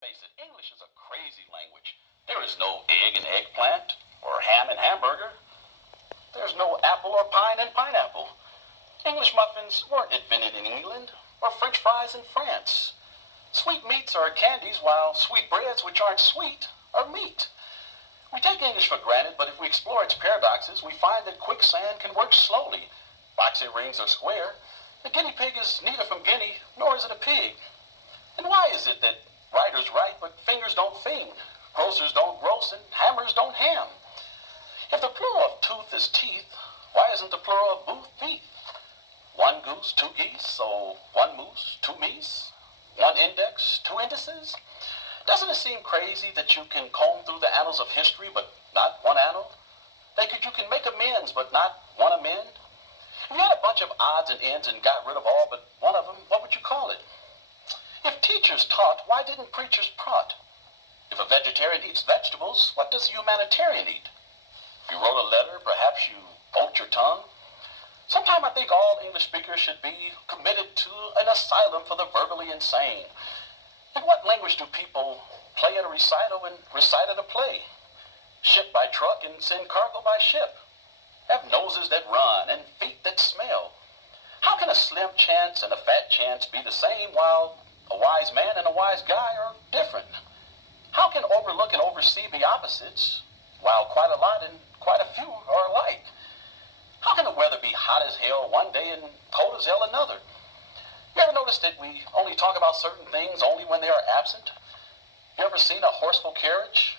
Face it, English is a crazy language. There is no egg and eggplant, or ham and hamburger. There's no apple or pine and pineapple. English muffins weren't invented in England, or French fries in France. Sweet meats are candies, while sweet breads, which aren't sweet, are meat. We take English for granted, but if we explore its paradoxes, we find that quicksand can work slowly. Boxing rings are square. The guinea pig is neither from Guinea, nor is it a pig. And why is it that writers write, but fingers don't finger? Grocers don't gross, and hammers don't ham. If the plural of tooth is teeth, why isn't the plural of booth beef? One goose, two geese, so one moose, two meese, one index, two indices. Doesn't it seem crazy that you can comb through the annals of history, but not one annal? You can make amends, but not one amend? If you had a bunch of odds and ends and got rid of all but one of them, what would you call it? If teachers taught, why didn't preachers prot? If a vegetarian eats vegetables, what does a humanitarian eat? If you wrote a letter, perhaps you bolt your tongue. Sometimes I think all English speakers should be committed to an asylum for the verbally insane. In what language do people play at a recital and recite at a play? Ship by truck and send cargo by ship. Have noses that run and feet that smell. How can a slim chance and a fat chance be the same while a wise man and a wise guy are different? How can overlook and oversee be opposites while quite a lot and quite a few are alike? How can the weather be hot as hell one day and cold as hell another? You ever notice that we only talk about certain things only when they are absent? You ever seen a horseful carriage?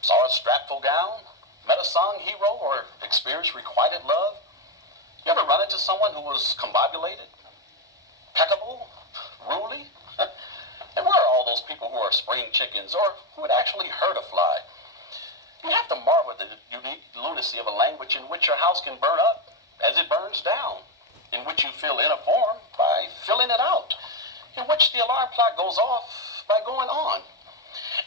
Saw a strapful gown? Met a sung hero or experienced requited love? You ever run into someone who was combobulated? Peccable? Ruly? And where are all those people who are spring chickens or who had actually heard a fly? You have to marvel at the unique lunacy of a language in which your house can burn up as it burns down, in which you fill in a form by filling it out, in which the alarm clock goes off by going on.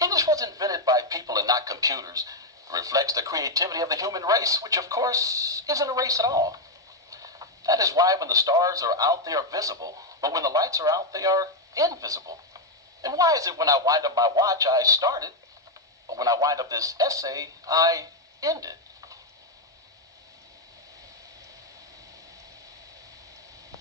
English was invented by people and not computers. It reflects the creativity of the human race, which of course isn't a race at all. That is why when the stars are out, they are visible, but when the lights are out, they are invisible. And why is it when I wind up my watch, I started, but when I wind up this essay, I end it?